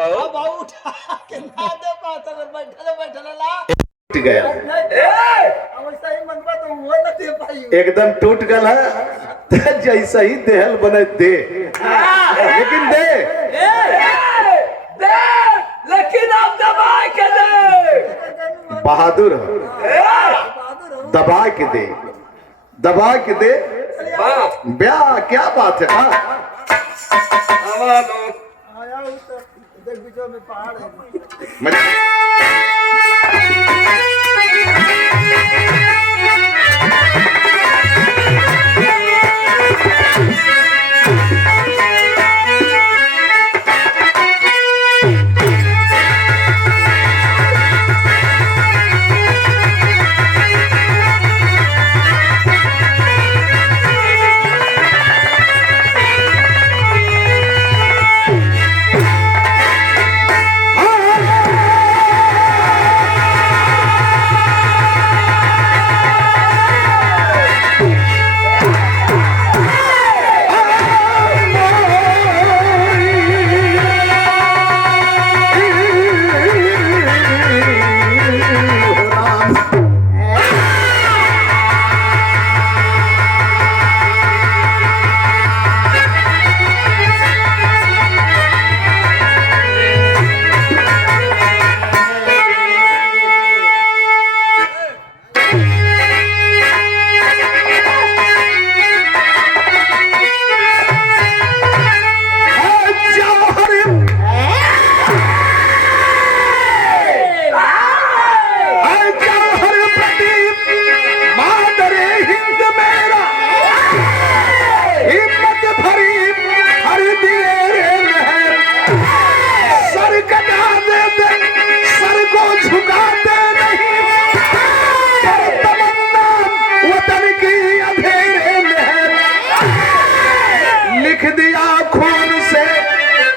कहो बाबू उठा के ना दे पास अगर बैठल ला टूट गया वैसा ही मनवा तो वो न दे पाई एकदम टूट गया है जैसा ही देहल बने दे लेकिन दे लेकिन आप दबा के दे बहादुर हो दबा के दे दबा के दे ब्याह क्या बात है आया उतर देख बीचों में पहाड़ है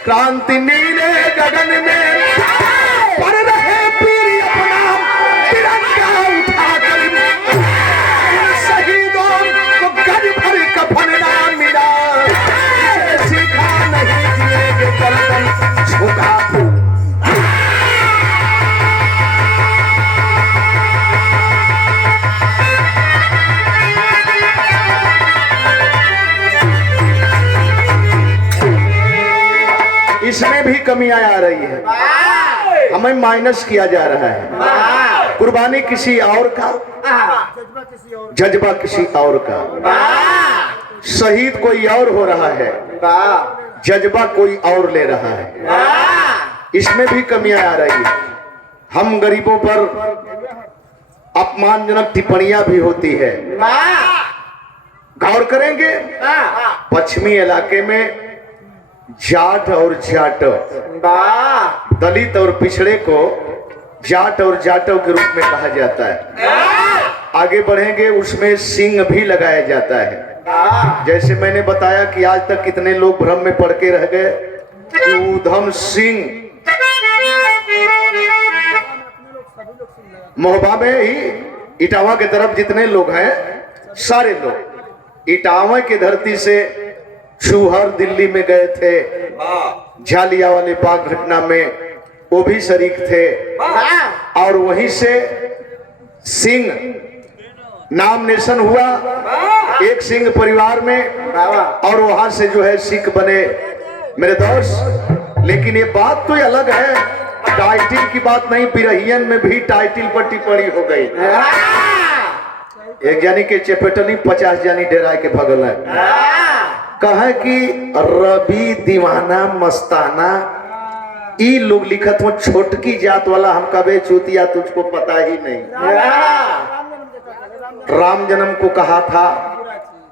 क्रांति नीले गगन में पर रहे पीर अपना तिरंगा उठाकर शहीदों को गज भर कफन ना मिला सीखा नहीं जिएंगे गर्दन झुका इसमें भी कमियां आ रही है हमें माइनस किया जा रहा है कुर्बानी किसी और का जज्बा किसी और का शहीद कोई और हो रहा है जज्बा कोई और ले रहा है इसमें भी कमियां आ रही है हम गरीबों पर अपमानजनक टिप्पणियां भी होती है गौर करेंगे पश्चिमी इलाके में जाट और जाटो दलित और पिछड़े को जाट और जाटो के रूप में कहा जाता है आगे बढ़ेंगे उसमें सिंह भी लगाया जाता है जैसे मैंने बताया कि आज तक कितने लोग भ्रम में पड़ के रह गए कि ऊधम सिंह मोहबा में ही इटावा की तरफ जितने लोग हैं सारे लोग इटावा की धरती से शूहर दिल्ली में गए थे जालियांवाला बाग घटना में वो भी शरीक थे और वहीं से सिंह नॉमिनेशन हुआ एक सिंह परिवार में और वहां से जो है सिख बने मेरे दोस्त लेकिन ये बात तो अलग है टाइटिल की बात नहीं बिरहियन में भी टाइटिल पर टिप्पणी हो गई एक जानी के चपेटनी 50 जानी डेरा के भगल है कहा कि रवि दीवाना मस्ताना ई लोग लिखत हो छोटकी जात वाला हम कबे चूतिया तुझको पता ही नहीं राम जन्म को कहा था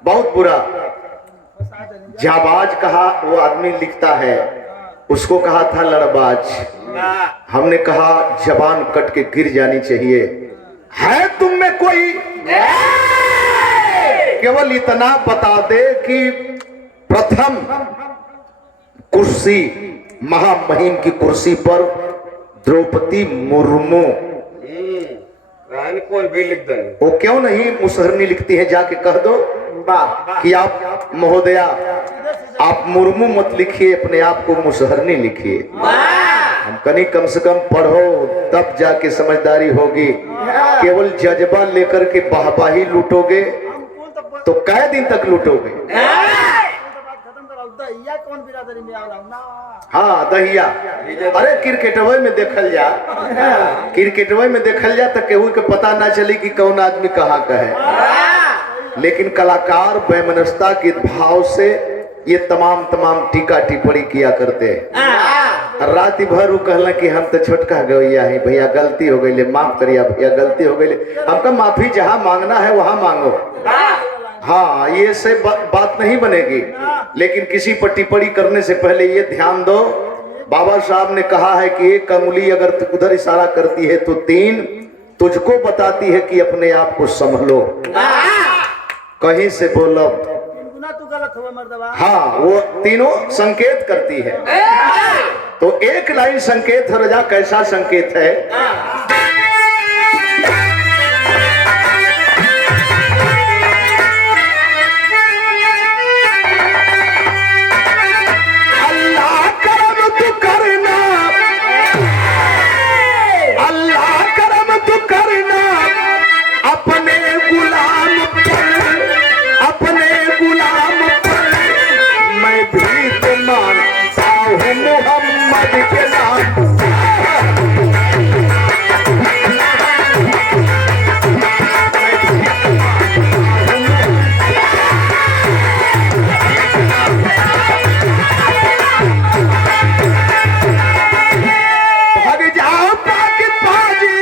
बहुत बुरा जाबाज कहा वो आदमी लिखता है उसको कहा था लड़बाज हमने कहा जबान कट के गिर जानी चाहिए है तुम में कोई केवल इतना बता दे कि प्रथम कुर्सी महामहिम की कुर्सी पर द्रौपदी मुर्मू कौन भी लिख दे वो क्यों नहीं मुसहरनी लिखती है जाके कह दो कि आप महोदया आप मुर्मू मत लिखिए अपने आप को मुसहरनी लिखिए हम कहीं कम से कम पढ़ो तब जाके समझदारी होगी। केवल जज्बा लेकर के वाहवाही लूटोगे हम कुल तो तो कै दिन तक लूटोगे। बात खत्म करा दहिया कौन बिरादरी में आवला ना। हाँ दहिया, अरे क्रिकेटवे में देखल जा, क्रिकेटवे में देखल जा तो केहू के पता ना चली कि कौन आदमी कहाँ का है, लेकिन कलाकार वैमनस्यता के भाव से ये तमाम टीका टिप्पणी किया करते हैं। रात भर वो कहला कि हम तो छोटका गवैया है भैया, गलती हो गई, माफ करिए भैया, गलती हो गई। हमका माफी जहाँ मांगना है वहां मांगो। हाँ ये से बात नहीं बनेगी, लेकिन किसी पर टिप्पणी करने से पहले ये ध्यान दो, बाबा साहब ने कहा है कि एक अंगुली अगर उधर इशारा करती है तो 3 तुझको बताती है कि अपने आप को संभलो। कहीं से बोलो तू गलत हुआ मर्दवा। हाँ वो तीनों संकेत करती है। तो एक लाइन संकेत हो रजा, कैसा संकेत है? अल्लाह करम तू करना, अल्लाह करम तू करना अपने गुलाम पर, अपने गुलाम पर मैं भी तो मानता हूँ मोहम्मद के नाम। भाग जाओ पाकि पाजी,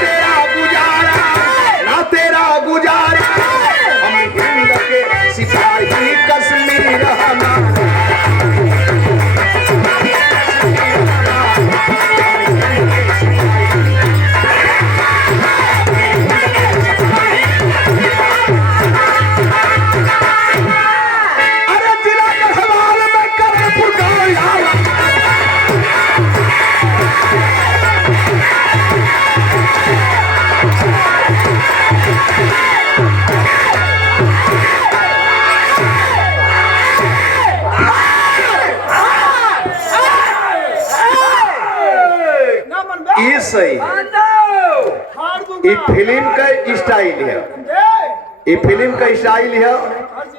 तेरा गुजारा ना तेरा गुजारा, हम हिंद के सिपाही कश्मीर हमारा। अरे जिला गढ़वाल में करनपुर गाँव आवा, ना मन बे ये सही फाड़ दूंगा। ये फिल्म का स्टाइल है, ये फिल्म का स्टाइल है।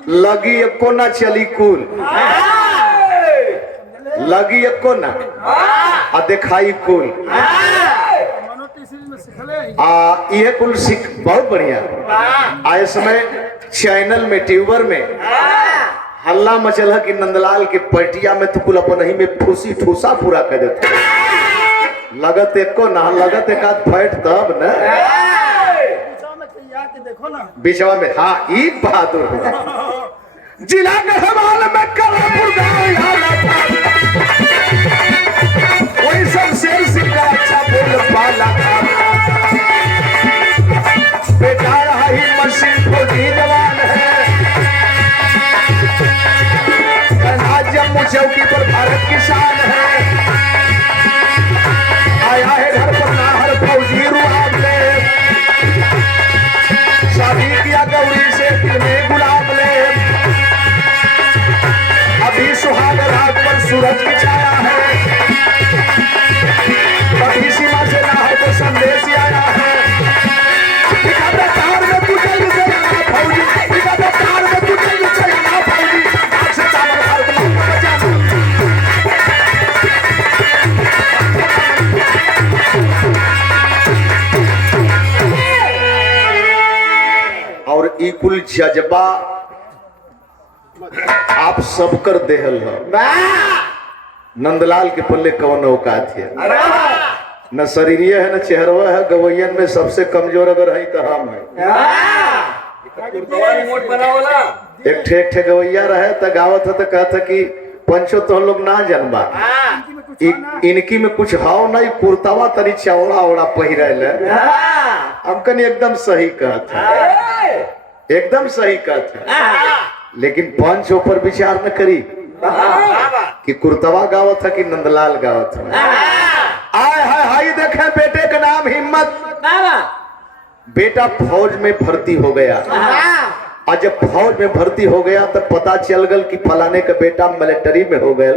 लगी एको ना चली कुल, लगी एको ना आ दिखाई कुल, मनो तीसरी में सिखले ही। ये कुल सीख बहुत बढ़िया। आए समय चैनल में ट्यूबर में हल्ला मचल है कि नंदलाल के पटिया में तो कुल अपन ही में फूसी ठूसा पूरा कर देते। लगत एको ना, लगत एक आध फैट तब न पीछा में कहिया के देखो ना। बिचवा में। हाँ ई बहादुर है। जिला गढ़वाल में करनपुर गाँव आला था, वही सब शेर सिंह का अच्छा बोल पाला था। बेटा रहा ही मशीन फौजी जवान है, जम्मू चौकी पर भारत की शान है। आया है घर पर नाहर फौजी रुआब ले, शादी किया गौरी से दिल में गुलाब ले। अभी सुहाग रात पर सूरज की छाया है, कभी सीमा से नाहर को संदेश आया है। तार में तू जल्दी से आना फौजी, तार में तू जल्दी से आना फौजी, आग से चावल भारत मां को बचाना। और ई कुल जज्बा आप सब कर देहल हो। नंदलाल के पल्ले कौन औकात है? न शरीरिया है न चेहरवा है। गवैयन में सबसे कमजोर अगर है तो हम है। मोट बना वाला एक ठे गवैया रहे तो गावत है तो कहता कि पंचो तो हम लोग ना जनबा, इनकी में कुछ हाव नहीं, कुर्तावा तरी चौड़ा ओड़ा पहिरल। हम कनी एकदम सही कहता, एकदम सही कहता, लेकिन पंच ऊपर विचार न करी कि कुर्तवा गावत है कि नंदलाल गावत है। आय हाय हाय देखे बेटे का नाम हिम्मत, बेटा फौज में भर्ती हो गया। और जब फौज में भर्ती हो गया तब पता चल गल कि फलाने का बेटा मिलिट्री में हो गया।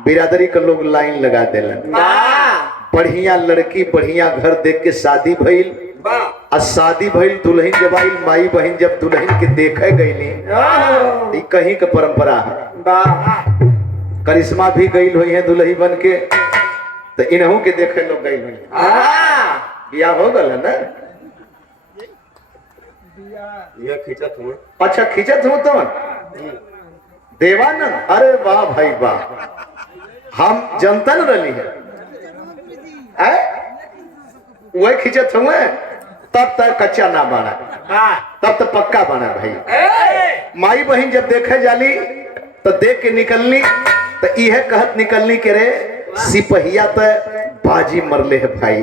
बिरादरी के लोग लाइन लगा देलन। बढ़िया लड़की बढ़िया घर देख के शादी भइल। आ शादी भइल, दुल्हन जब आई, माई बहन जब दुल्हन के देखे गईली, कहीं के परंपरा है। करिश्मा भी गईल हुई है दुल्ही बन के, तो इन्हों के देखे लोग गईल हुई। बिया हो गल है ना? ये खींचत हूँ। अच्छा खींचत हूँ तो देवानंद, अरे वाह भाई वाह, हम जनता न रही है वही खींचत हुए। तब तक कच्चा ना बना, तब तक पक्का बना भाई। माई बहन जब देखे जाली तो देख के निकलनी, तो यह कहत निकलनी के रे सिपहिया तो बाजी मरले है भाई।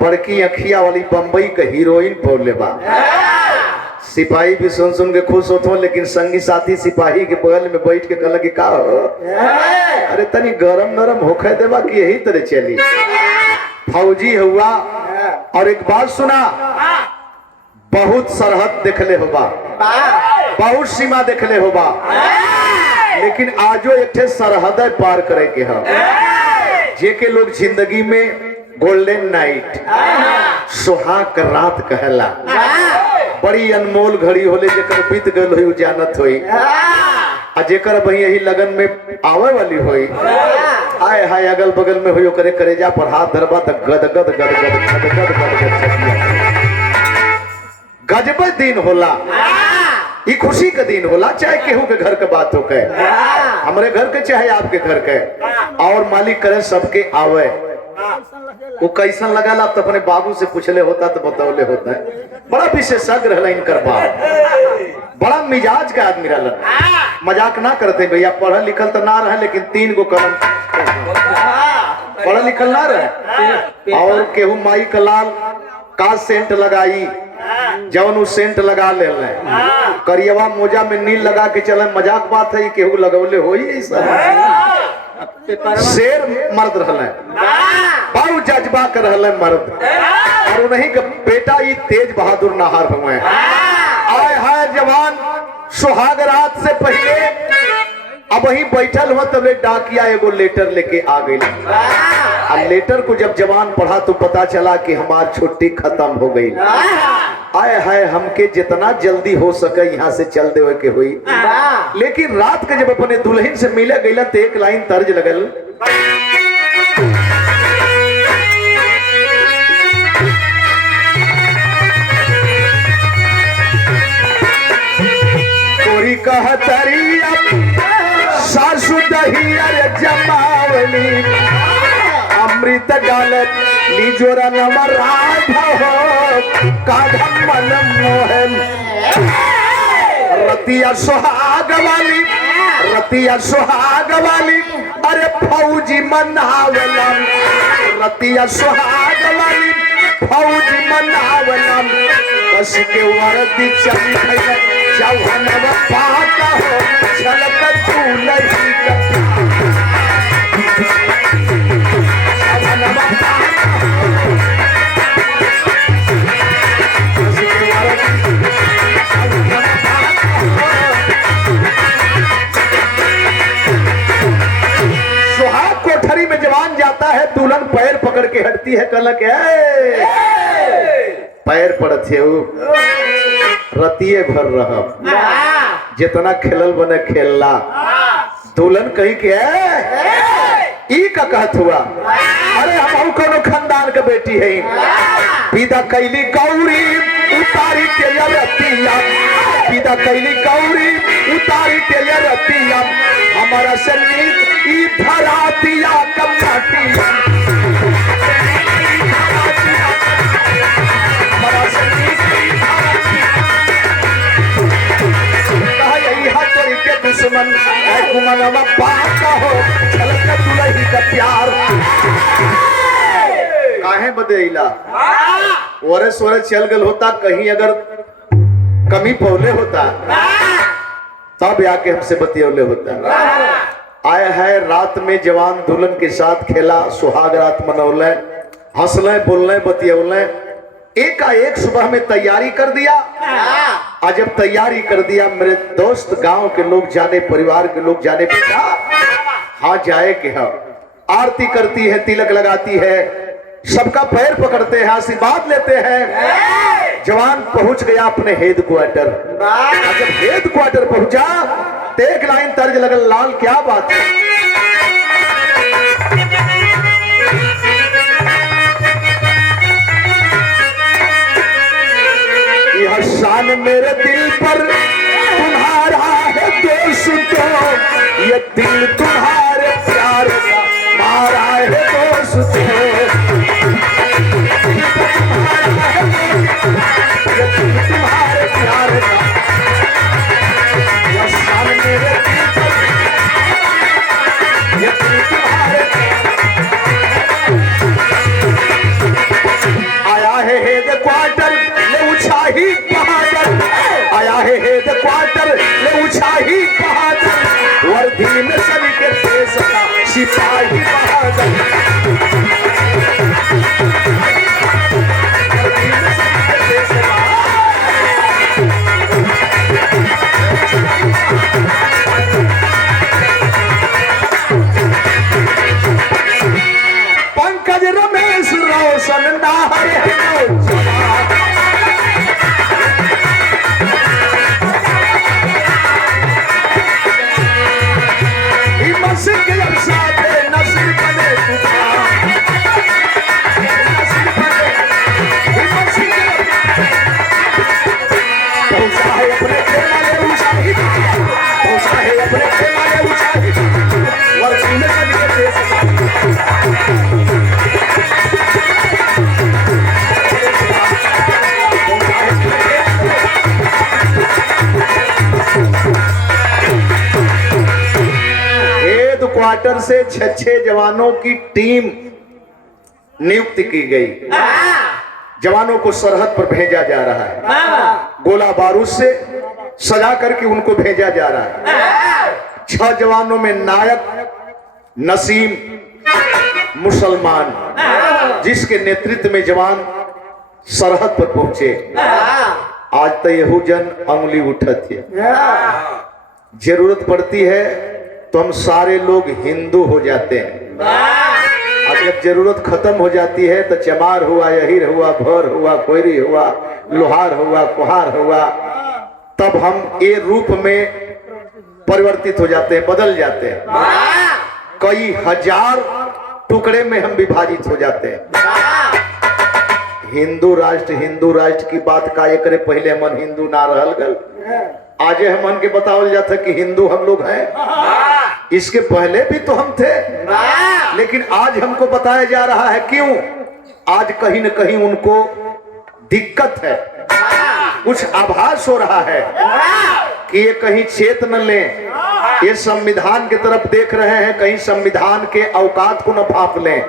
बड़की अखिया वाली बम्बई के हीरोइन बोले बा। सिपाही भी सुन सुन के खुश होते, लेकिन संगी साथी सिपाही के बगल में बैठ के कहला कि का हो, अरे तनी गरम नरम होखे देवा कि यही तरह चली। फौजी हुआ और एक बात सुना, बहुत सरहद देखले होबा, बहुत सीमा देखले होबा, लेकिन आजो एक ठे सरहद पार करे के है, जे के लोग जिंदगी में गोल्डन नाइट, सुहाग रात कहला। बड़ी अनमोल घड़ी होले, जेकर बीत गल हुई जानत हुई, आ जेकर भाई यही लगन में आवे वाली हुई, आय हाय अगल बगल में हुई करे करेजा पर हाथ धरबा तक गदगद गदगद गदगद गदगद। गजब दिन होला, ये खुशी का दिन होला, चाहे केहू के घर के बात हो के, हमारे घर के चाहे आपके घर के, और मालिक करे सबके आवे। वो कैसन लगा ला तो अपने बाबू से पूछले होता तो बतौले होता है। बड़ा विशेषज्ञ रहला इनकर बाप, बड़ा मिजाज का आदमी रहला, मजाक ना करते भैया। पढ़ल लिखल तो ना रहे, लेकिन 3 गो कलम पढ़ल लिखल ना रहे। और केहू माई कलाल का सेंट लगाई, जवन उ सेंट लगा ले करियवा मोजा में नील लगा के चले, मजाक बात है, केहू लगौले हो ही शेर मर्द रहले, बहुत जज्बा कर रहले मर्द, और उन्हीं के बेटा ये तेज बहादुर नाहर हुए। आय हाय जवान सुहाग रात से पहले अब वही बैठल हुआ, तब डाकिया एगो लेटर लेके आ गई। अब लेटर को जब जवान पढ़ा तो पता चला कि हमार छुट्टी खत्म हो गई। आय हाय हमके जितना जल्दी हो सके यहाँ से चल देवे के हुई। लेकिन रात के जब अपने दुल्हन से मिले गईला तो एक लाइन तर्ज लगल, कोरी कहतरी सासु दहियर जमावली, अमृत डालत निजोरा नमर राधा हो, काढ़म मन मोहन। रतिया सुहाग वाली, रतिया सुहाग वाली, अरे फौजी मनावला, रतिया सुहाग वाली फौजी मनावला। कस के वर्दी चली खैला जवानवा पाता हो, छलक तू लही का जवानवा पाता हो, कस के वर्दी जवानवा पाता हो। सुहाग कोठरी में जवान जाता है, दुल्हन पैर पकड़ के हटती है, कहला के पैर पड़त है रतिये भर रहब, जितना खेलल बने खेलला। दुल्हन कही के ई का कहत हुआ, अरे हम कोनो खानदान के बेटी है, विदा कैली गौरी उतारी के रतिया, विदा कैली गौरी उतारी के रतिया, हमारा शरीर ई धरा दिया कमाटिया, हमारा शरीर के दुश्मन गुमनवा पाता हो, छलक दुलही का प्यार। काहे बदेला ओरे सोरे चल गल होता, कहीं अगर कमी पौले होता तब आके हमसे बतियौले होता। आए है रात में जवान दुल्हन के साथ खेला, सुहाग रात मनौले, हंसले बोलने बतियौले। एकाएक सुबह में तैयारी कर दिया, आज जब तैयारी कर दिया मेरे दोस्त गांव के लोग जाने, परिवार के लोग जाने, बेटा हाँ जाए के हाँ, आरती करती है, तिलक लगाती है, सबका पैर पकड़ते हैं, आशीर्वाद लेते हैं। जवान पहुंच गया अपने हेड क्वार्टर। जब हेड क्वार्टर पहुंचा तो एक लाइन तर्ज लगल, लाल क्या बात है। यह शान मेरे दिल पर तुम्हारा है दोस्तों, ये दिल तुम्हारे प्यार का मारा है दोस्तों। ये दिल तुम्हारे प्यार का, यह शान मेरे दिल पर, ये दिल तुम्हारे। आया है हेड क्वार्टर ले उछाही बहादुर, आया है हेड क्वार्टर ले उछाही बहादुर, वर्दी में सभी के देश का सिपाही बहादुर। वर्दी में सभी के देश का पंकज रमेश रोशन नाहर क्वार्टर से 6 जवानों की टीम नियुक्त की गई। जवानों को सरहद पर भेजा जा रहा है, गोला बारूद से सजा करके उनको भेजा जा रहा है। 6 जवानों में नायक नसीम मुसलमान, जिसके नेतृत्व में जवान सरहद पर पहुंचे। आज तो यहूजन अंगुली उठत है, जरूरत पड़ती है तो हम सारे लोग हिंदू हो जाते हैं, और जब जरूरत खत्म हो जाती है तो चमार हुआ, यहीर हुआ, भर हुआ, कोयरी हुआ, लोहार हुआ, कुहार हुआ, तब हम ये रूप में परिवर्तित हो जाते हैं, बदल जाते हैं। कई हजार टुकड़े में हम विभाजित हो जाते हैं। हिंदू राष्ट्र की बात का ये करे, पहले मन हिंदू ना रहल गल, आज हमन के बतावल जाता कि हिंदू हम लोग हैं। इसके पहले भी तो हम थे, लेकिन आज हमको बताया जा रहा है क्यों। आज कहीं न कहीं उनको दिक्कत है, कुछ आभास हो रहा है कि ये कहीं चेत न लें, ये संविधान की तरफ देख रहे हैं, कहीं संविधान के औकात को न भाप लें।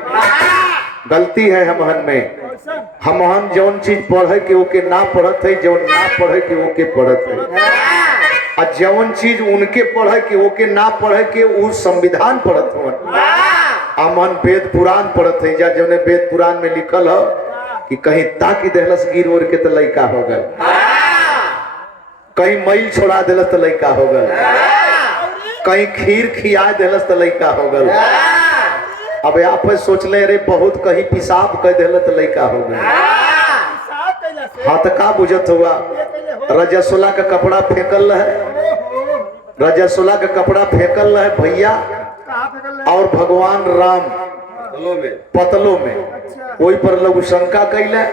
गलती है हमहन में, हमहन जौन चीज पढ़े के ओके ना पढ़त है, जौन ना पढ़े के ओके पढ़त है, और जौन चीज उनके पढ़े के ओके ना पढ़े के वो संविधान पढ़त हो। हमन वेद पुराण पढ़त है, जा जौने वेद पुराण में लिखल हो कि कहीं ताकि देहलस गिर ओर के तो लड़का हो गए, कहीं मैल छोड़ा देलस तो लड़का हो गए, कहीं खीर खिया देलस तो लड़का हो गए। अब आप सोच ले रे, बहुत कहीं पिसाब कर दिल तो लड़का हो गया। हाँ तो का बुझत हुआ, रजस्वला का कपड़ा फेंकल है, रजस्वला का कपड़ा फेंकल है भैया, और भगवान राम पतलों में वही पर लघु शंका कैले।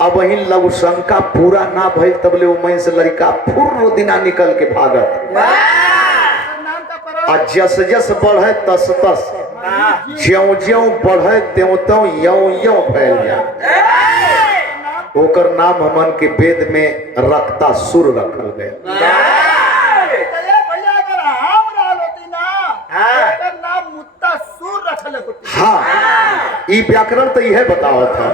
अब वही लघु शंका पूरा ना भइल, तबले वो मई से लड़का फुर्र दिना निकल के भागत। और जस जस बढ़े तस तस, ज्यों ज्यों बढ़े त्यों त्यों यों यों फैल जाए। ओकर नाम हमन के वेद में रक्तासुर रखल गया। हाँ, ई व्याकरण तो यह बताओ था,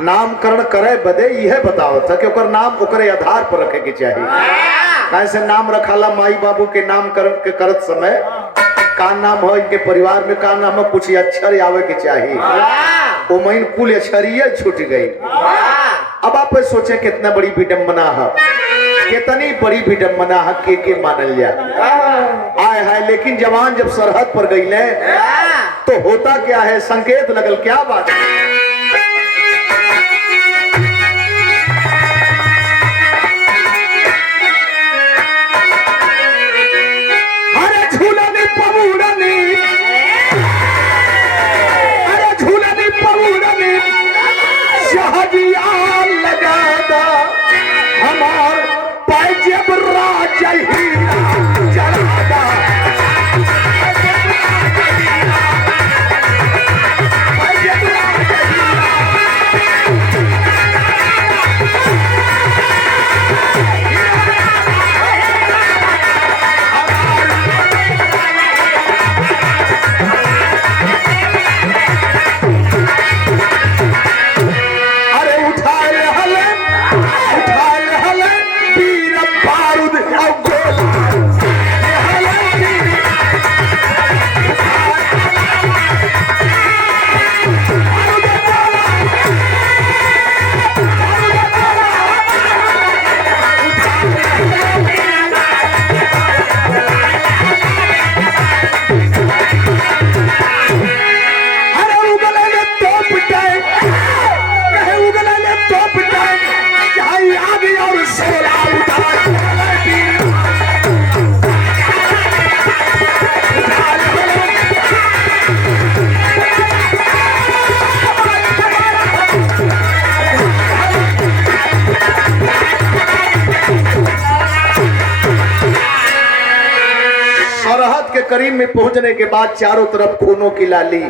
नामकरण करे बदे यह बताओ था कि ओकर नाम ओकरे आधार पर रखे के चाहिए। कैसे नाम रखाला माई बाबू के नामकरण के करत समय का नाम हो, इनके परिवार में का नाम हो, कुछ अक्षर आवे के चाहिए। वो महीन कुल अक्षरिया छूट गई। अब आप सोचे कितना बड़ी विडंबना है, कितनी बड़ी विडंबना है के मानल जाए। आय हाय ले लेकिन जवान जब सरहद पर गई ले तो होता क्या है, संकेत लगल, क्या बात है। अरे झूलनी पमुड़नी, अरे झूलनी पमुड़नी शहदिया लगादा हमार पैजेब राजा हीरा चढ़ादा। सरहद के करीब में पहुंचने के बाद चारों तरफ खूनों की लाली,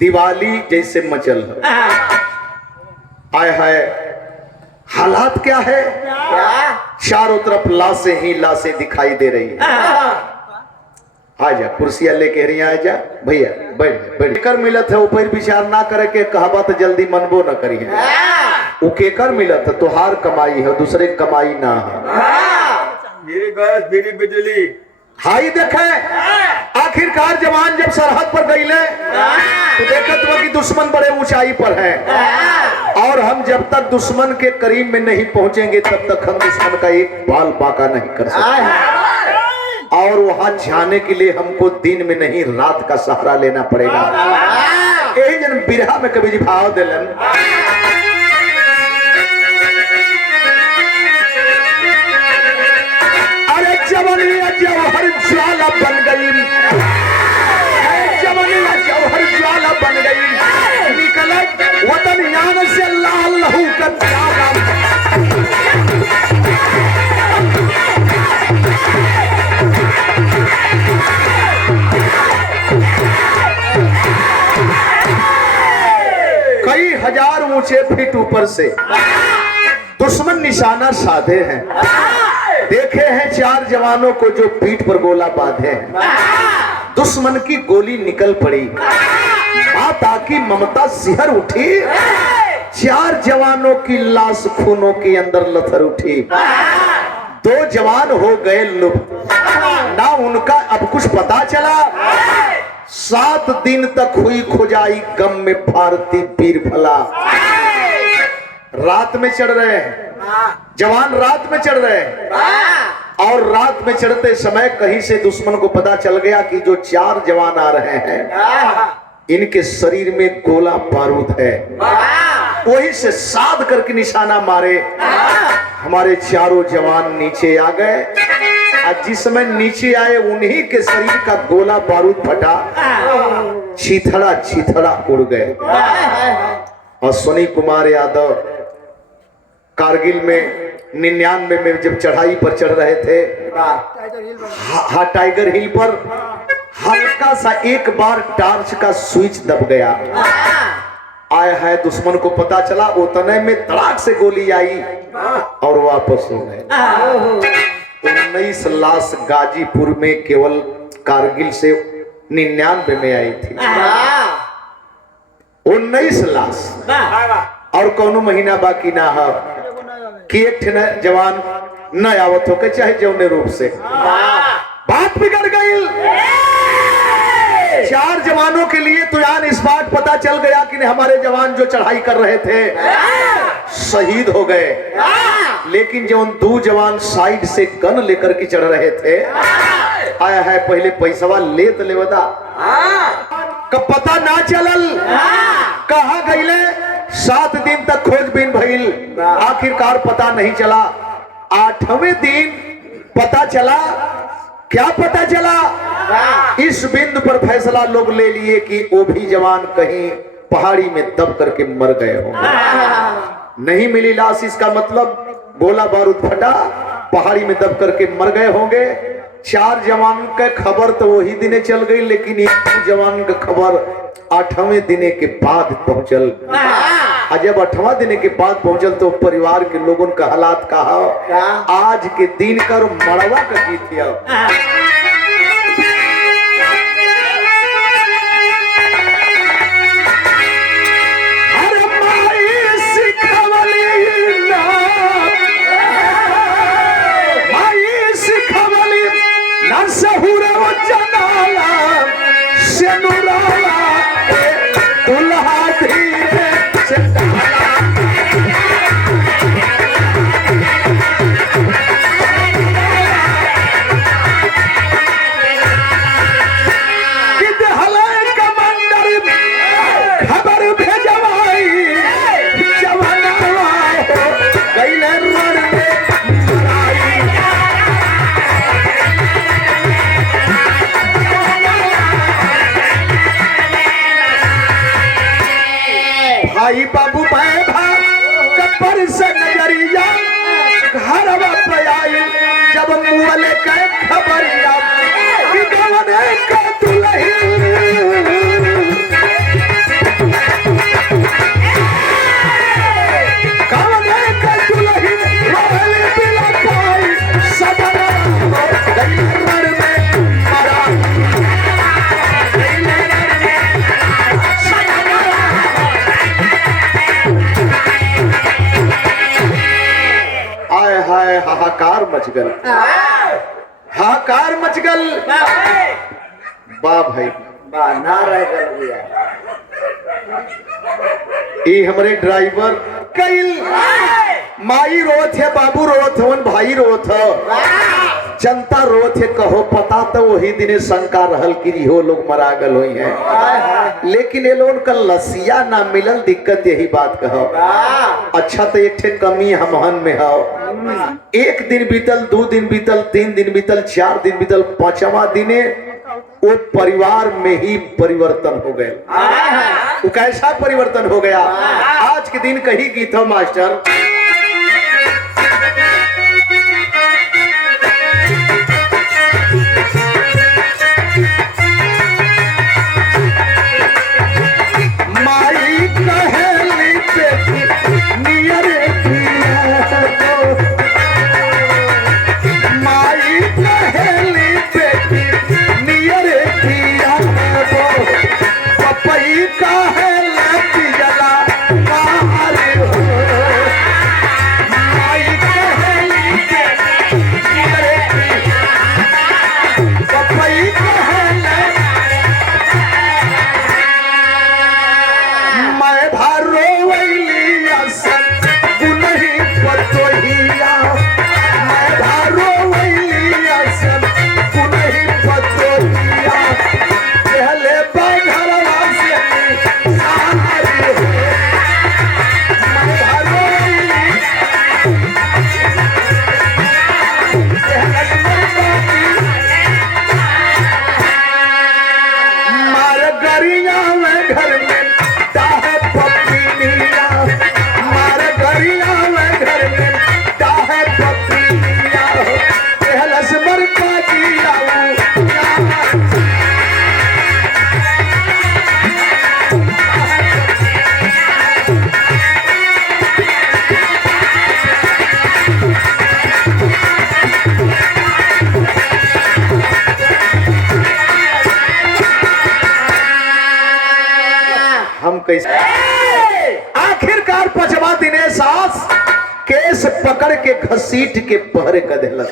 दिवाली जैसे मचल है। आय हाय, हालात क्या है, चारों तरफ लाशें ही लाशें दिखाई दे रही है। आजा कुर्सियां लेके हरिया आजा भैया, बैठ बैठ कर मिलत है ऊपर विचार ना करे के कहबा तो जल्दी मनबो न करी है। वो केकर मिलत है, तुहार कमाई है, दूसरे कमाई ना है। मेरी गैस, मेरी बिजली। हाई देखे, आखिरकार जवान जब सरहद पर गई ले तो देखत हुआ कि दुश्मन बड़े ऊंचाई पर है, और हम जब तक दुश्मन के करीब में नहीं पहुंचेंगे तब तक हम दुश्मन का एक बाल बाका नहीं कर सकते। और वहां जाने के लिए हमको दिन में नहीं रात का सहारा लेना पड़ेगा। यही जन बिरहा में कभी जी भाव दिलन, अरे जवनिया जौहर ज्वाला बन गई, जवनिया जौहर ज्वाला बन गई, निकल वतन यान से लाल लहू का प्याला। कई हजार ऊंचे फीट ऊपर से दुश्मन निशाना साधे हैं। देखे हैं चार जवानों को जो पीठ पर गोला बांधे हैं। दुश्मन की गोली निकल पड़ी, माता की ममता सिहर उठी, चार जवानों की लाश खूनों के अंदर लथर उठी। दो जवान हो गए लुप्त, ना उनका अब कुछ पता चला। 7 दिन तक हुई खुजाई गम में भारती वीर भला। रात में चढ़ रहे हैं जवान, रात में चढ़ रहे हैं, और रात में चढ़ते समय कहीं से दुश्मन को पता चल गया कि जो 4 जवान आ रहे हैं इनके शरीर में गोला बारूद है। वही से साध करके निशाना मारे, हमारे चारों जवान नीचे आ गए। आज जिस समय नीचे आए उन्हीं के शरीर का गोला बारूद फटा, छिथड़ा छिथड़ा उड़ गए। अश्विनी कुमार यादव कारगिल में 99 में जब चढ़ाई पर चढ़ रहे थे, हाँ टाइगर हिल पर, हल्का सा एक बार टार्च का स्विच दब गया। आया है दुश्मन को पता चला, उतने में तड़ाक से गोली आई और वापस हो गए। 19 लाश गाजीपुर में केवल कारगिल से 99 में आई थी। 19 लाश, और कौनो महीना बाकी ना है कि एक जवान न आवत हो के चाहे जौने रूप से। बात बिगड़ गई। 4 जवानों के लिए तो यान इस बात पता चल गया कि हमारे जवान जो चढ़ाई कर रहे थे शहीद हो गए, लेकिन जो 2 जवान साइड से गन लेकर के चढ़ रहे थे आया है पहले पैसवा लेत लेवदा का पता ना चलल कहा गईले 7 दिन तक खोजबीन भइल आखिरकार पता नहीं चला 8वें दिन पता चला क्या पता चला इस बिंदु पर फैसला लोग ले लिए कि वो भी जवान कहीं पहाड़ी में दब करके मर गए होंगे नहीं मिली लाश इसका मतलब गोला बारूद फटा पहाड़ी में दब करके मर गए होंगे 4 जवान का खबर तो वही दिने चल गई लेकिन एक जवान का खबर 8वें दिने के बाद पहुंचल जब 8वां दिने के बाद पहुंचल तो परिवार के लोगों का हालात कहा आज के दिन कर मड़वा का गीत भाई बाबू भाई कपर से नजरिया घरवा पे आई जब मुअले के खबरिया कि गवने का दुल्हन गवने का दुल्हन रोहले बिला पाई सजना गईर में मरा हाय हाहाकार मच गल हाहाकार मच गल वाह भाई वाह ना रह गया ये हमारे ड्राइवर कईल माई रोत है बाबू रोत है भाई रोत है जनता रोत है कहो पता तो वही दिने शंका रहल कि हो लोग मरा गल हुई है लेकिन ये लोग का लसिया ना मिलल दिक्कत यही बात कहो अच्छा तो एक ठे कमी हमहन में हो 1 दिन बीतल 2 दिन बीतल 3 दिन बीतल 4 दिन बीतल 5वां दिने वो परिवार में ही परिवर्तन हो गए वो कैसा परिवर्तन हो गया आज के दिन कही गीत हो मास्टर आखिरकार 5वां दिने सास केस पकड़ के घसीट के पहरे कर देलस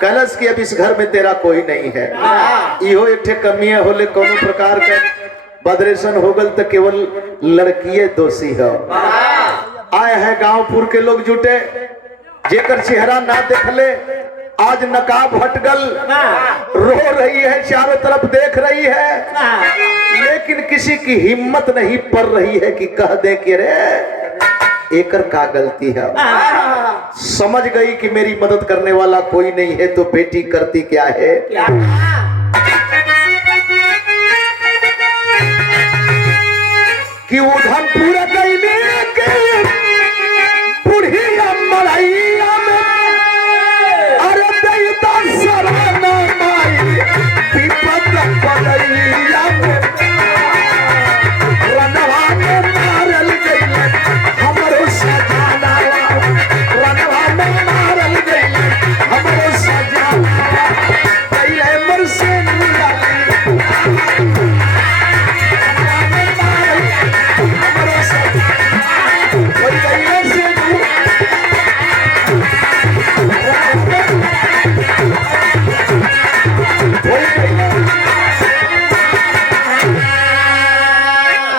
कलश की अब इस घर में तेरा कोई नहीं है इहो एक ठे कमियां होले कोनो प्रकार के बदरेशन हो गल तो केवल लड़किए दोषी है आए हैं गांवपुर के लोग जुटे जेकर चेहरा ना देखले आज नकाब हट गल रो रही है, चारों तरफ देख रही है, लेकिन किसी की हिम्मत नहीं पड़ रही है कि कह दे कि रे एकर का गलती है। समझ गई कि मेरी मदद करने वाला कोई नहीं है, तो बेटी करती क्या है, कि उधम पूरा कैले के बुढ़िया मलैया में अरे दैता सराना माई विपद पलैया में रनवा में मारल गइल हमरो सजाना, रनवा में मारल गइल हमरो सजाना, पहले मरसे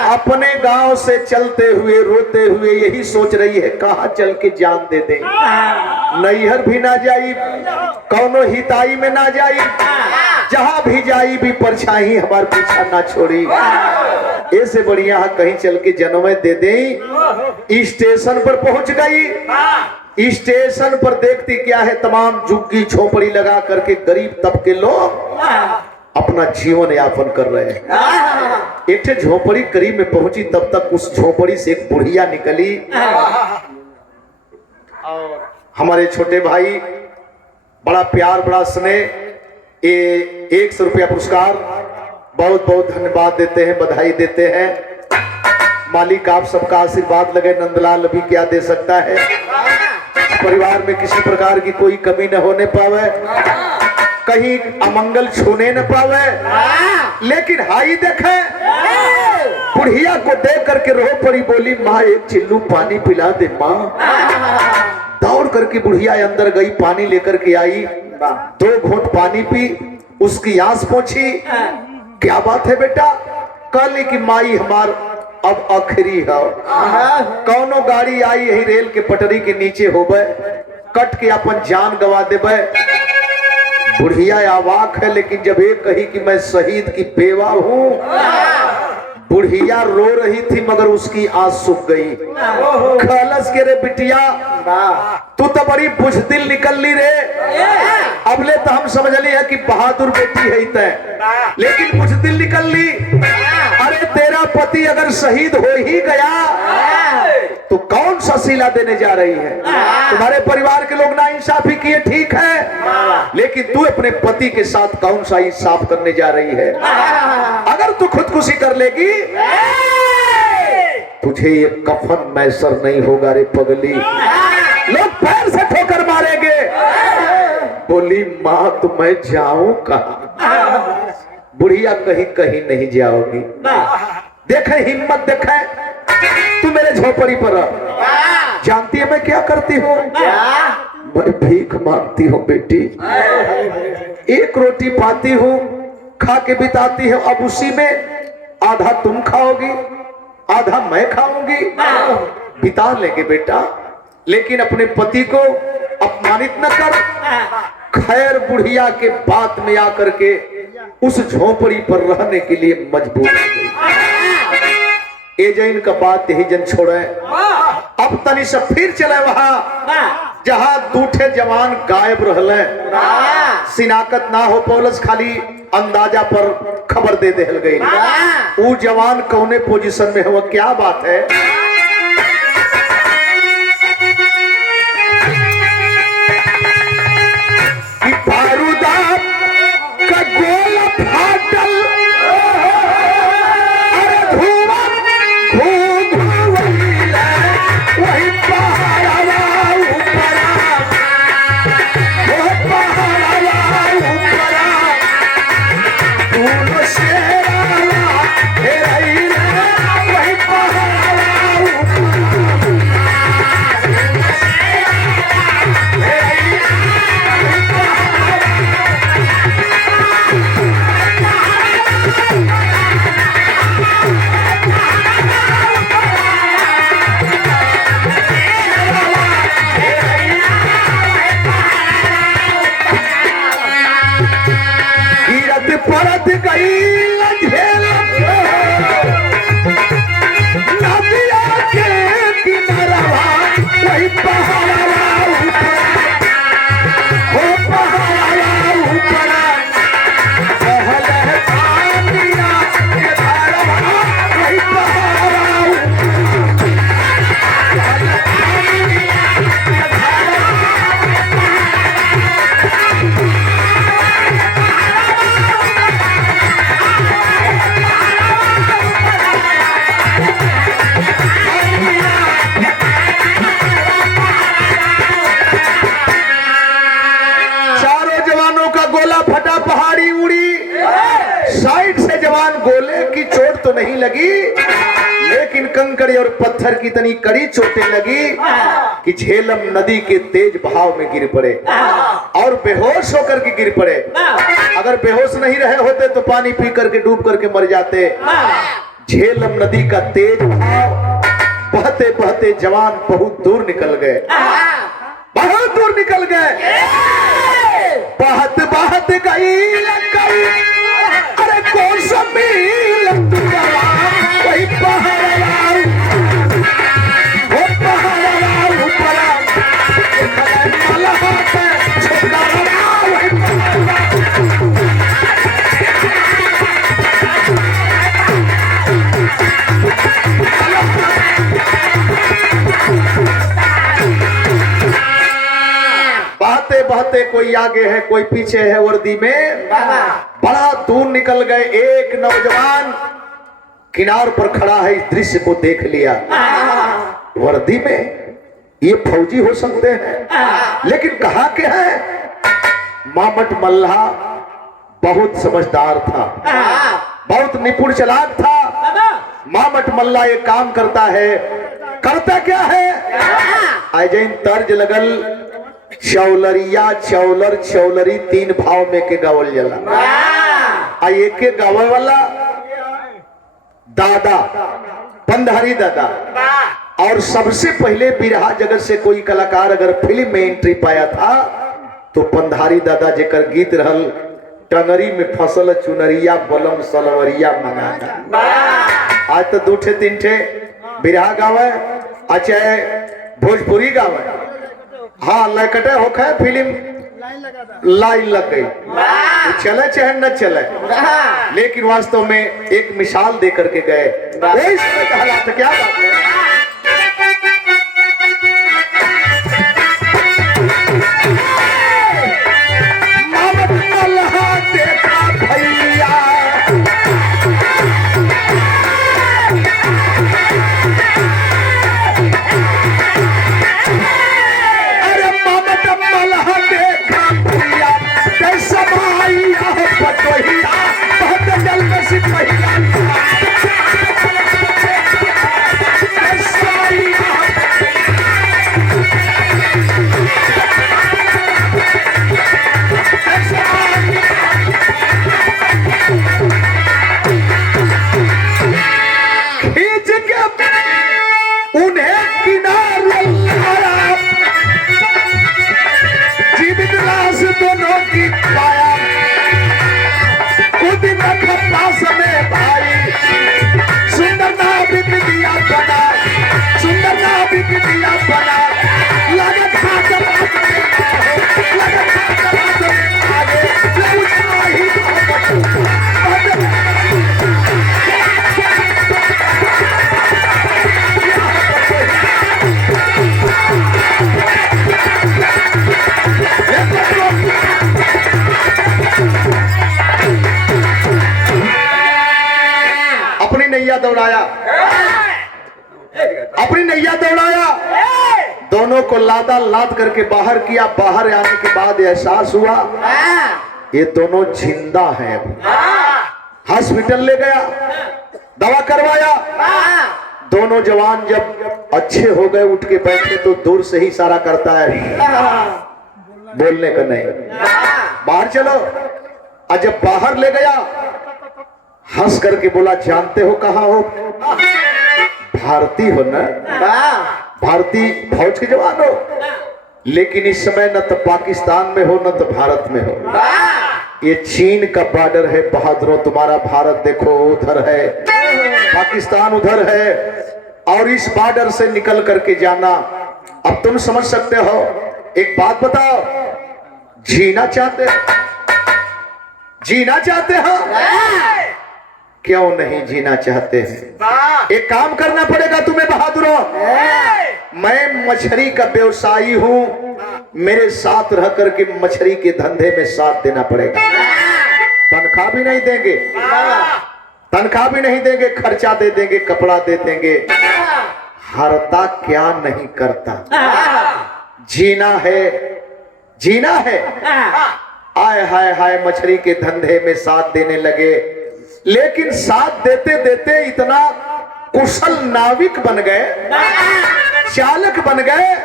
अपने गांव से चलते हुए रोते हुए यही सोच रही है कहां चल के जान दे दे, नैहर भी ना जाई, कौनो हिताई में ना जाई, जहां भी जाई भी परछाई हमार पीछा ना छोड़ी, ऐसे बढ़िया कहीं चल के जन्म दे दे। स्टेशन पर पहुंच गई, स्टेशन पर देखती क्या है, तमाम झुग्गी झोपड़ी लगा करके गरीब तबके लोग अपना जीवन यापन कर रहे हैं। एक झोपड़ी करीब में पहुंची, तब तक उस झोपड़ी से एक बुढ़िया निकली। हमारे छोटे भाई बड़ा प्यार बड़ा स्नेह, 100 रुपया पुरस्कार बहुत बहुत धन्यवाद देते हैं, बधाई देते हैं। मालिक आप सबका आशीर्वाद लगे, नंदलाल अभी क्या दे सकता है, परिवार में किसी प्रकार की कोई कमी न होने पावे, कहीं अमंगल छूने न पावे। लेकिन हाई देखे बुढ़िया को देख करके रो पड़ी, बोली माँ एक चिल्लू पानी पिला दे माँ। दौड़ करके बुढ़िया अंदर गई, पानी लेकर के आई, 2 घूंट पानी पी, उसकी आस पहुंची। क्या बात है बेटा, कल की माई हमार अब आखिरी है, कौनो गाड़ी आई यही रेल के पटरी के नीचे होबे, कट के अपन जान गवा देबे। बुढ़िया अवाक है, लेकिन जब ये कही कि मैं शहीद की बेवा हूं, बुढ़िया रो रही थी मगर उसकी आंख सूख गई। खलस के रे बिटिया तू तो बड़ी बुझदिल निकल ली रे, अबले तो हम समझ ली है कि बहादुर बेटी है तय, लेकिन बुझदिल निकल ली। अरे तेरा पति अगर शहीद हो ही गया तो कौन सा सिला देने जा रही है, तुम्हारे परिवार के लोग ना इंसाफी किए ठीक है, लेकिन तू अपने पति के साथ कौन सा इंसाफ करने जा रही है। अगर तू खुदकुशी कर लेगी तुझे ये कफन मैसर नहीं होगा रे पगली, लोग पैर से ठोकर मारेंगे। बोली माँ तो मैं जाऊं कहां, बुढ़िया कहीं कहीं नहीं जाओगी। देखे हिम्मत, देखे तू मेरे झोपड़ी पर जानती है मैं क्या करती हूँ, मैं भीख मांगती हूँ बेटी, 1 रोटी पाती हूँ, खा के बिताती है, अब उसी में आधा तुम खाओगी आधा मैं खाऊंगी, बिता लेंगे बेटा, लेकिन अपने पति को अपमानित न कर। खैर बुढ़िया के बात में आकर के उस झोपड़ी पर रहने के लिए मजबूर हो गई। ए जैन का बात यही जन छोड़े, अब तनी से फिर चले वहां जहां दूठे जवान गायब रहले, शिनाख्त ना हो पौलस, खाली अंदाजा पर खबर दे देहल गई। वो जवान कौने पोजीशन में हुआ, क्या बात है। बारूदा का गोला फाटल, अरे धुआं घूम वही पहाड़ा ऊपरा, वो पहाड़ा ऊपरा, दोनों शेरा वही पहाड़ा परत परत गई झेलम नदिया के किनारवा वही पहाड़वा ऊपर हो पहाड़वा ऊपर बहल है पानिया के धारवा वही पहाड़वा साइड से जवान गोले की चोट तो नहीं लगी, लेकिन कंकड़ और पत्थर की इतनी कड़ी चोटें लगी कि झेलम नदी के तेज बहाव में गिर पड़े और बेहोश होकर के गिर पड़े। अगर बेहोश नहीं रहे होते तो पानी पी करके डूब करके मर जाते। झेलम नदी का तेज बहाव बहते बहते जवान बहुत दूर निकल गए, बहुत दूर निकल गए। बहत बहत गई अरे कौन सा मील वही पहाड़वा वो पहाड़वा ऊपर मलहा पे छोकरवा वही पहाड़वा बहते बहते कोई आगे है कोई पीछे है, वर्दी में बड़ा दूर निकल गए। एक नौजवान किनार पर खड़ा है, इस दृश्य को देख लिया। वर्दी में ये फौजी हो सकते हैं, लेकिन कहाँ के हैं? मामट मल्हा बहुत समझदार था, बहुत निपुण चालाक था। मामट मल्ला एक काम करता है, करता क्या है? आजैन तर्ज लगल चौलरिया चौलर चौलरी तीन भाव में के गावल जाला। आ एक के गावे वाला दादा पंधारी दादा, और सबसे पहले बिरहा जगत से कोई कलाकार अगर फिल्म में एंट्री पाया था तो पंधारी दादा जेकर गीत रहल टंगरी में फसल चुनरिया बलम सलवरिया मंगाना। आज तो दो ठे तीन ठे बिरहा गावे, चाहे भोजपुरी गावे, हाँ लकटे होखे फिल्म लाइन लग गई, चले चाहे न चले, लेकिन वास्तव में एक मिसाल दे करके गए। वही समय का हालात क्या बात है? मामट मल्हा देखा भैया दौड़ाया, अपनी नैया दौड़ाया, दोनों को लादा लाद करके बाहर किया। बाहर आने के बाद एहसास हुआ ये दोनों जिंदा हैं। हॉस्पिटल ले गया, दवा करवाया। दोनों जवान जब अच्छे हो गए, उठ के बैठे तो दूर से ही इशारा करता है, बोलने का नहीं, बाहर चलो। और जब बाहर ले गया हंस करके बोला, जानते हो कहाँ हो? भारतीय हो ना, भारतीय फौज के जवान हो, लेकिन इस समय न तो पाकिस्तान में हो न तो भारत में हो। ये चीन का बॉर्डर है बहादुरों, तुम्हारा भारत देखो उधर है, पाकिस्तान उधर है, और इस बॉर्डर से निकल करके जाना। अब तुम समझ सकते हो। एक बात बताओ, जीना चाहते हो? जीना चाहते हो? क्यों नहीं जीना चाहते हैं? एक काम करना पड़ेगा तुम्हें बहादुरों। मैं मछली का व्यवसायी हूं, मेरे साथ रह करके मछली के धंधे में साथ देना पड़ेगा। तनख्वाह भी नहीं देंगे, तनख्वाह भी नहीं देंगे, खर्चा दे देंगे, कपड़ा दे देंगे। हरता क्या नहीं करता। जीना है, जीना है। आय हाय हाय, मछली के धंधे में साथ देने लगे, लेकिन साथ देते देते इतना कुशल नाविक बन गए, चालक बन गए,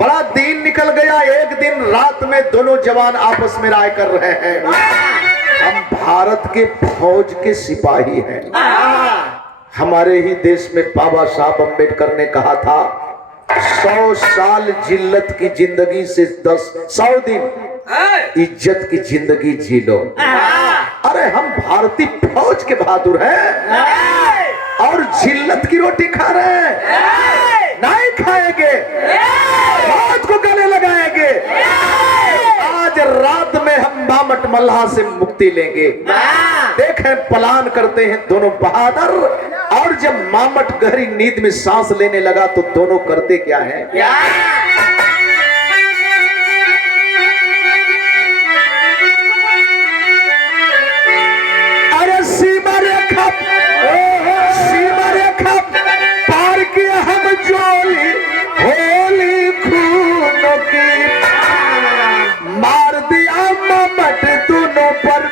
बड़ा दिन निकल गया। एक दिन रात में दोनों जवान आपस में राय कर रहे हैं, हम भारत के फौज के सिपाही हैं। हमारे ही देश में बाबा साहब अम्बेडकर ने कहा था 100 साल जिल्लत की जिंदगी से 100 दिन इज्जत की जिंदगी जी लो। अरे हम भारतीय फौज के बहादुर हैं और जिल्लत की रोटी खा रहे हैं, नहीं खाएंगे, मौत को गले लगाएंगे। आज रात में हम मामट मल्हा से मुक्ति लेंगे। देखें, प्लान करते हैं दोनों बहादुर, और जब मामट गहरी नींद में सांस लेने लगा तो दोनों करते क्या है? अरे सीमा रेखा पार किया हम जोली होली खूनों की, मार दिया मामट दोनों पर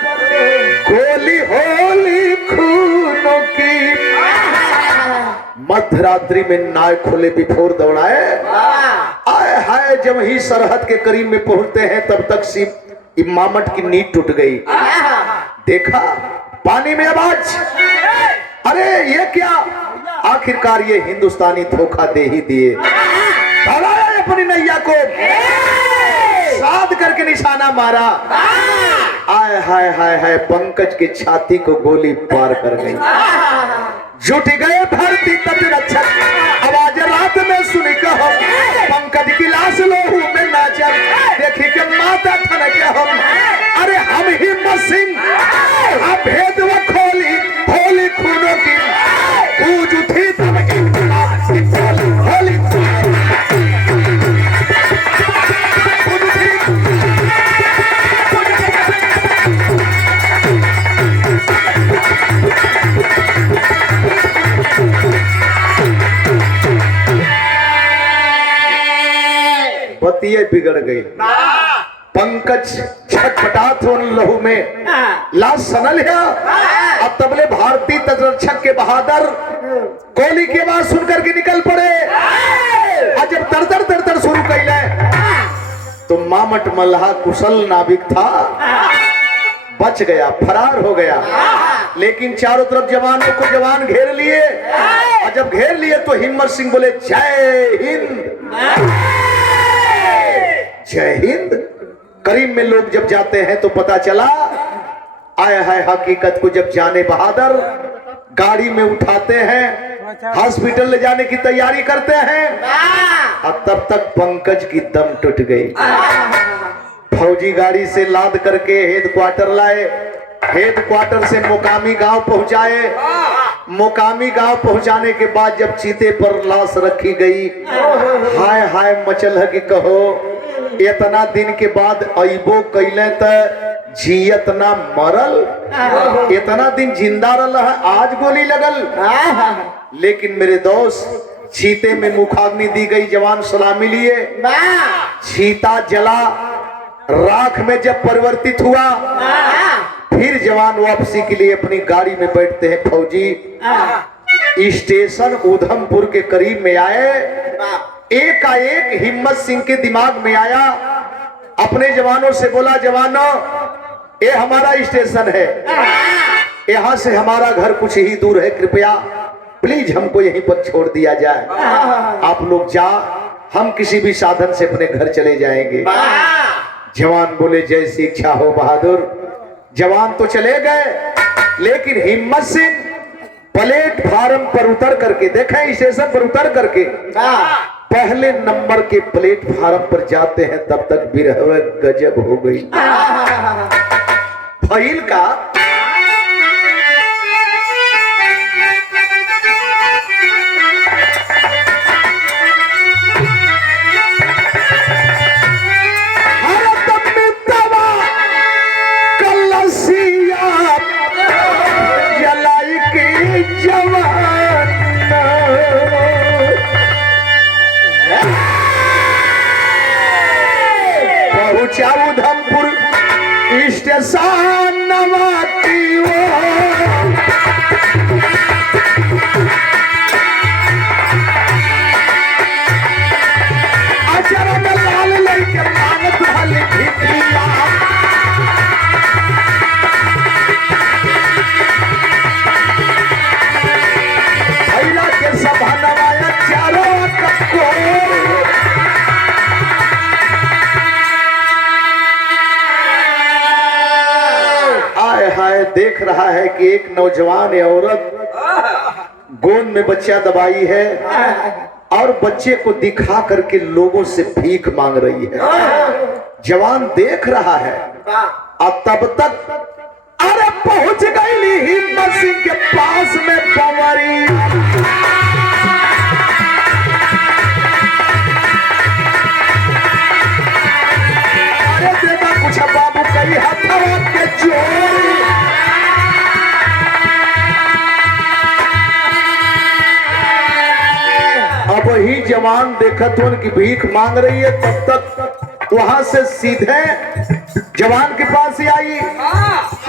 गोली होली खूनों की। मध्यरात्रि में नाय खोले विफोर दौड़ाए, आए हाय, जब ही सरहद के करीब में पहुंचते हैं तब तक मामट की नींद टूट गई। देखा पानी में आवाज, अरे ये क्या? आखिरकार ये हिंदुस्तानी धोखा दे ही दिए। अपनी नैया को साध करके निशाना मारा, आय हाय हाय हाय, पंकज की छाती को गोली पार कर गई। जुट गए भारतीय तट रक्षक, आवाज रात में सुनी कहो, पंकज की लाश लोहू में नाचल, देखी के माता थन के हम, अरे हम हिम्मत सिंह भेद व खोली होली खूनों की, गूंज उठी तब इनकलाब की होली बतिये बिगड़ गई। पंकज छटपटात हो लहू में, लाश सनल है। अब तबले भारतीय तटरक्षक के बहादुर गोली की आवाज सुनकर के निकल पड़े, और जब तड़तड़ तड़तड़ शुरू कैले तो मामट मल्हा कुशल नाविक था, बच गया, फरार हो गया। लेकिन चारों तरफ जवानों को जवान घेर लिए, और जब घेर लिए तो हिम्मत सिंह बोले जय हिंद, जय हिंद। करीब में लोग जब जाते हैं तो पता चला, आया है हकीकत को जब जाने बहादुर गाड़ी में उठाते हैं, हॉस्पिटल ले जाने की तैयारी करते हैं, और तब तक पंकज की दम टूट गई। फौजी गाड़ी से लाद करके हेडक्वार्टर लाए, हेडक्वार्टर से मोकामी गांव पहुंचाए। मोकामी गांव पहुंचाने के बाद जब चीते पर लाश रखी गई, हाय हाय मचल है कि कहो, इतना दिन के बाद अइबो कैले त जियत ना मरल, इतना दिन जिंदा रहा है, आज गोली लगल। लेकिन मेरे दोस्त, चीते में मुखाग्नि दी गई, जवान सलामी लिए, चीता जला, राख में जब परिवर्तित हुआ, फिर जवान वापसी के लिए अपनी गाड़ी में बैठते हैं। फौजी स्टेशन उधमपुर के करीब में आए, एकाएक हिम्मत सिंह के दिमाग में आया, अपने जवानों से बोला, जवानों ये हमारा स्टेशन है, यहाँ से हमारा घर कुछ ही दूर है, कृपया प्लीज हमको यहीं पर छोड़ दिया जाए, आप लोग जा, हम किसी भी साधन से अपने घर चले जाएंगे। जवान बोले जैसी इच्छा हो बहादुर। जवान तो चले गए, लेकिन हिम्मत सिंह प्लेटफार्म पर उतर करके, देखें स्टेशन पर उतर करके पहले नंबर के प्लेटफार्म पर जाते हैं, तब तक बिरह गजब हो गई। फैल का पहुंचा उधमपुर स्टेशन नवाती वो, अचरन लाल लेके मांगत हल भिखिया, भैला के सभा नवाया चारों कक्को। हाय देख रहा है कि एक नौजवान औरत गोद में बच्चा दबाई है और बच्चे को दिखा करके लोगों से भीख मांग रही है। जवान देख रहा है और तब तक अरे पहुंच गई हिम्मत सिंह के पास में पवरी। अरे देता कुछ बाबू कई हथवा के चोरी। अब वही जवान देखत हो कि भीख मांग रही है, तब तक वहां से सीधे जवान के पास ही आई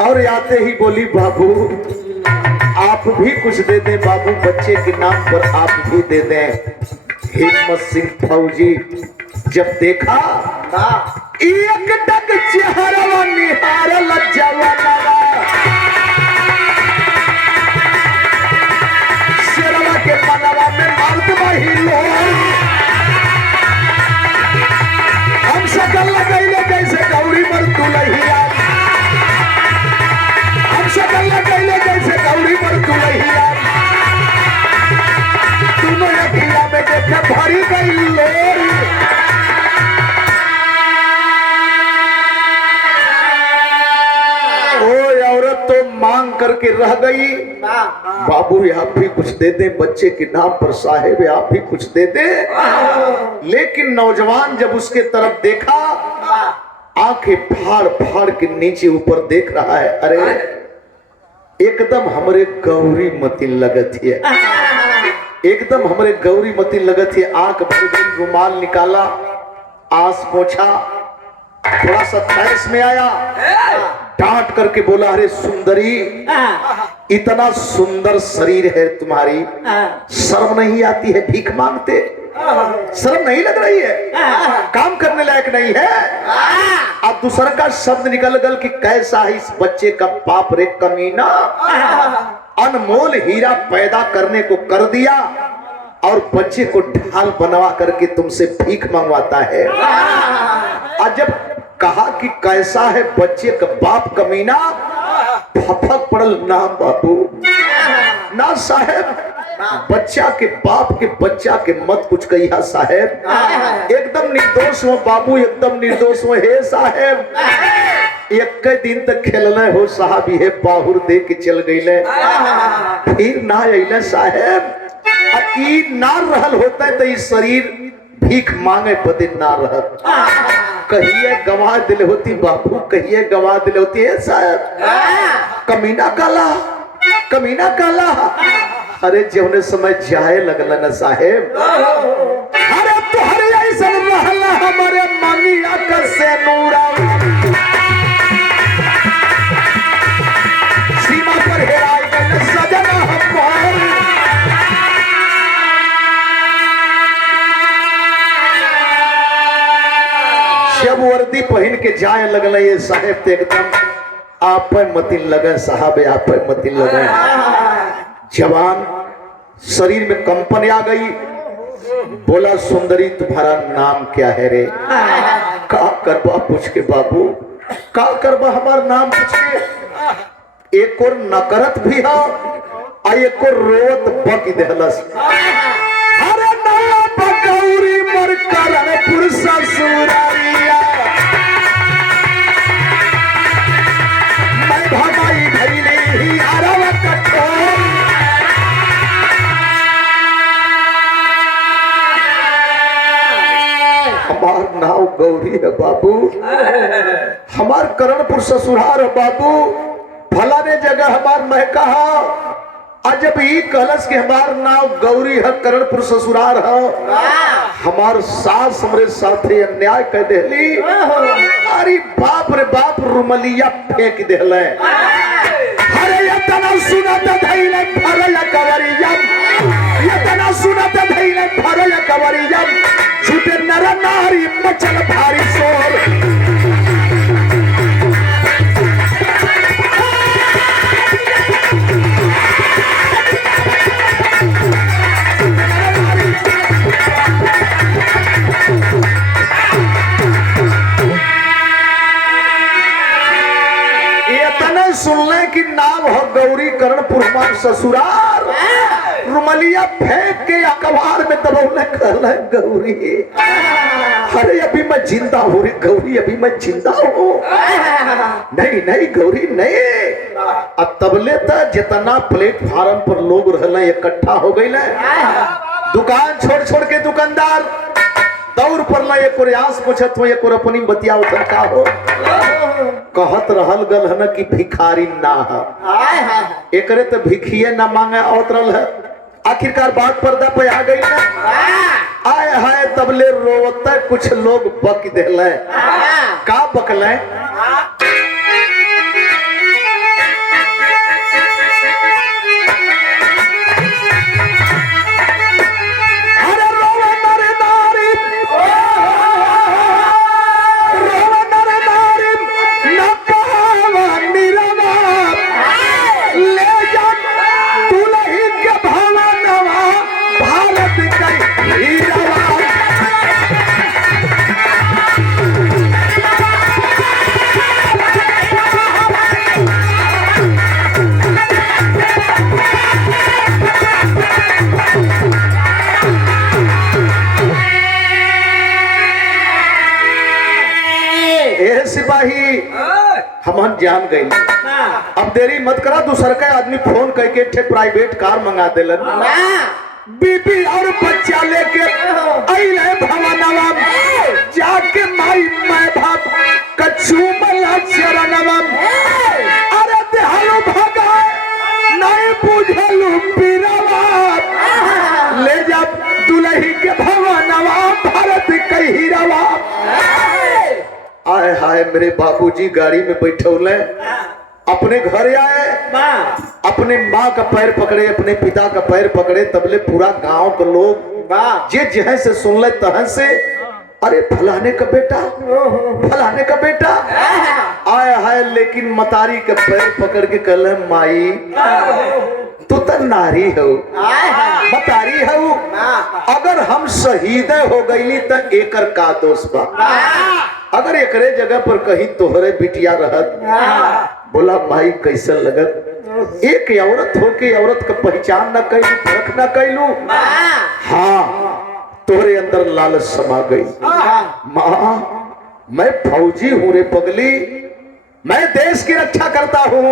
और आते ही बोली बाबू आप भी कुछ दे दें, बाबू बच्चे के नाम पर आप भी दे दें। हिम्मत सिंह फौजी जब देखा एक टक चेहरा निहारल जवानवा, शेरवा के मनवा में मर्द महिलो, हम शकल लगैले जैसे गौरी मर दुलहिया, हम शकल लगैले जैसे गौरी मर दुलहिया, दोनों अखिया में देखे भरी गई लोरी। तो मांग करके रह गई, बाबू आप भी कुछ दे दे बच्चे के नाम पर, साहेब आप भी कुछ दे दे। लेकिन नौजवान जब उसके तरफ देखा, आंखें फाड़ फाड़ के नीचे ऊपर देख रहा है, अरे एकदम हमरे गौरी मती लगत है, एकदम हमरे गौरी मती लगत है। आंख भर रुमाल निकाला, आंस पोछा, थोड़ा सा तैस में आया, डांट करके बोला अरे सुंदरी इतना सुंदर शरीर है तुम्हारी, शर्म नहीं आती है भीख मांगते, शर्म नहीं लग रही है, काम करने लायक नहीं है। अब दूसरा का शब्द निकल गल कि कैसा है इस बच्चे का बाप रे कमीना, अनमोल हीरा पैदा करने को कर दिया और बच्चे को ढाल बनवा करके तुमसे भीख मंगवाता है। आज जब कहा कि कैसा है बच्चे का बाप कमीना, फफक पड़ल ना बाबू ना साहेब, बच्चा के बाप के बच्चा के मत कुछ कहिया साहेब, एकदम निर्दोष हो बाबू, एकदम निर्दोष हो हे साहेब। एक दिन तक खेलने हो साहब, ये बाहुर दे के चल गई, फिर ना अइले साहेब। अब ई ना रहल होता है तो इस शरीर भीख मांगे बदे ना रहत, कहिए गवा दिल होती बाबू, कहिए गवा दिल होती है साहब। कमीना काला, कमीना काला, अरे जौने समय जाए लगल न साहेब, अरे तुहरे ऐसा रहला हमारे मनिया का सेनूरा, सीमा पर हेराई गए सजना हमारी। जब वर्दी पहन के जाए लगल ये साहेब तो एकदम आप मती लगे साहब, आप मती लगे। जवान शरीर में कंपन आ गई, बोला सुंदरी तुम्हारा नाम क्या है रे? कहा करवा पूछ के बाबू, का करबा हमार नाम पूछ के एक और नकरत भी हो आ एक और रोवत बक देहलस। अरे नया बकौरी मर करन पुरसा सुरारिया मैं भगाई भैली ही अरव कठोर। हमार नाव गौरी है बाबू, हमार करणपुर ससुरार है बाबू, फलाने जगह हमार महका है। जब ही कलश के हमार नाव गौरी है, करणपुर ससुरार है, हमार सास हमरे साथे अन्याय कर देली। अरे बाप रे बाप रुमलिया फेंक देले। अरे ये तना सुनत धैले भरल कवरिया, ये तना सुनत धैले भरल कवरिया, छूटे नर नारी मचल भारी शोर। सुनले कि नाम हो गौरी करणपुर हमार ससुरार, रुमलिया फेंक के अखबार में दबौले कहले गौरी। अरे अभी मैं जिंदा हूँ रे गौरी, अभी मैं जिंदा हूँ। नहीं नहीं गौरी नहीं। अब तबले तक जितना प्लेटफार्म पर लोग रहले इकट्ठा हो गए, दुकान छोड़ छोड़ के दुकानदार दौड़ पड़ला। एक और आस पूछत हो, एक और अपनी बतिया उठन का हो कहत रहल गल है कि भिखारी ना है, एकरे तो भिखिए ना मांगे औतरल है। आखिरकार बात पर्दा पे आ गई ना। आए हाय तबले रोवता कुछ लोग बक देले। का बकले? सिपाही हम जान गए। अब देरी मत करा, दूसर का आदमी फोन करके ठे प्राइवेट कार मंगा देलन। बीबी और बच्चा लेके अइले भवनवा, जाके माई मैं बाप कचूमला चरणवा। अरे देहलो भगा नहीं बुझलू पीरवा, ले जा दुल्ही के भवनवा भरत कहिरवा। आए हाय मेरे बाबूजी गाड़ी में बैठौले, अपने घर आए, अपने माँ का पैर पकड़े, अपने पिता का पैर पकड़े। तबले पूरा गांव के लोग जे जहाँ से सुन ले तहाँ से, अरे फलाने का बेटा, फलाने का बेटा। आए हाय लेकिन मतारी के पैर पकड़ के कहले माई तू तो नारी हो, मतारी हो। अगर हम शहीद हो गई तो एकर का दोष बा? अगर एकरे जगह पर कहीं तोहरे बिटिया रहत, बोला भाई कैसे लगत? एक औरत हो के औरत का पहचान न कैलू, फर्क न कैलू। हाँ तोहरे अंदर लालच समा गई। माँ मैं फौजी हूँ रे पगली, मैं देश की रक्षा करता हूँ,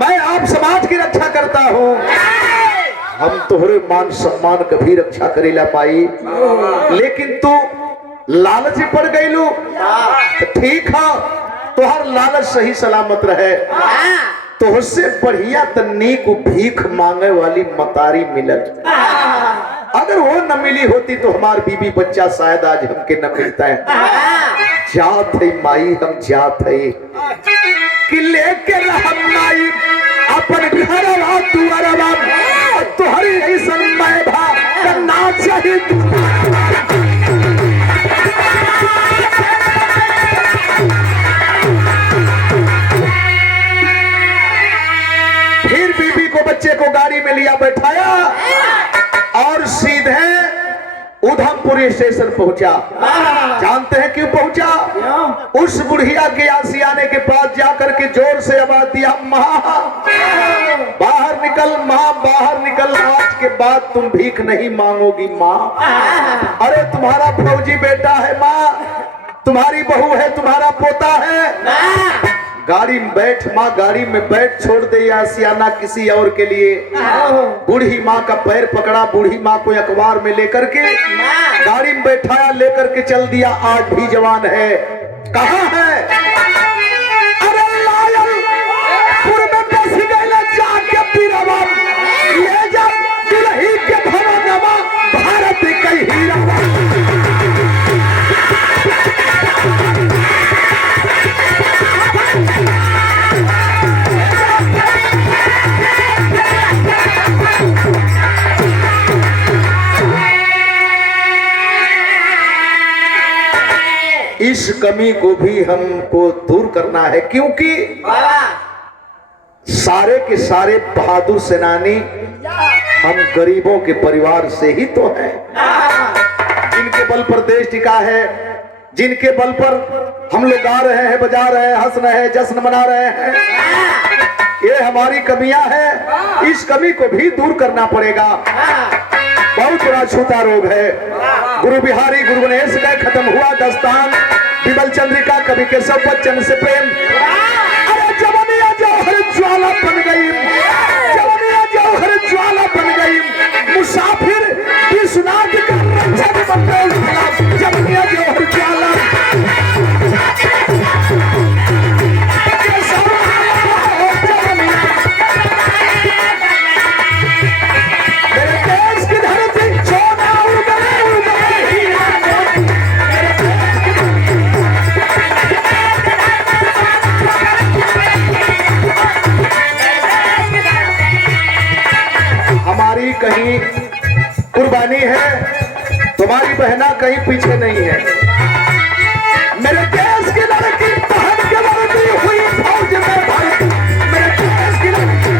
मैं आप समाज की रक्षा करता हूँ। हम तोहरे मान सम्मान कभी रक्षा करेला पाई, लेकिन तू लालची पड़ गई लू। तो ठीक है, तोहर लालच सही सलामत रहे। तोहसे बढ़िया तन्नीक भीख मांगे वाली मतारी मिलत। अगर वो न मिली होती तो हमार बीबी बच्चा शायद आज हमके न मिलता है। जात है माई, हम जात है कि लेके रहम माई अपन घरवा दुआरवा, तोहरी ऐसन मैं भा करना चाहिए। फिर बीबी को बच्चे को गाड़ी में लिया बैठाया और सीधे उधमपुर स्टेशन पहुंचा। जानते हैं क्यों पहुंचा? उस बुढ़िया के आसियाने के पास जाकर के जोर से आवाज दिया, माँ बाहर निकल, माँ बाहर निकल, आज के बाद तुम भीख नहीं मांगोगी माँ। अरे तुम्हारा फौजी बेटा है माँ, तुम्हारी बहू है, तुम्हारा पोता है। गाड़ी में बैठ माँ, गाड़ी में बैठ, छोड़ दे आसियाना किसी और के लिए। बूढ़ी माँ का पैर पकड़ा, बूढ़ी माँ को अखबार में लेकर के गाड़ी में बैठाया, लेकर के चल दिया। आज भी जवान है। कहाँ है? अरे लायलपुर में बस गए जाके पीरावा, ले जा दुल्ही के भवनमा, भारत का हीरा। इस कमी को भी हमको दूर करना है, क्योंकि सारे के सारे बहादुर सेनानी हम गरीबों के परिवार से ही तो हैं। जिनके बल पर देश टिका है, जिनके बल पर हम लोग गा रहे हैं, बजा रहे हैं, हंस रहे हैं, जश्न मना रहे हैं, ये हमारी कमियां हैं। इस कमी को भी दूर करना पड़ेगा। बहुत बड़ा छूता रोग है। गुरु बिहारी गुरु गणेश का खत्म हुआ दस्तान, विमल चंद्रिका कवि केशव बच्चन से प्रेम। अरे जवनिया जौहर ज्वाला बन गई, जवनिया जौहर ज्वाला बन गई, मुसाफिर विश्वनाथ का रक्षक बन गई, जवनिया जौहर ज्वाला। कहीं कुर्बानी है, तुम्हारी बहना कहीं पीछे नहीं है। मेरे देश की लड़की बहन के वर्दी हुई फौज में भर्ती, मेरे देश की लड़की।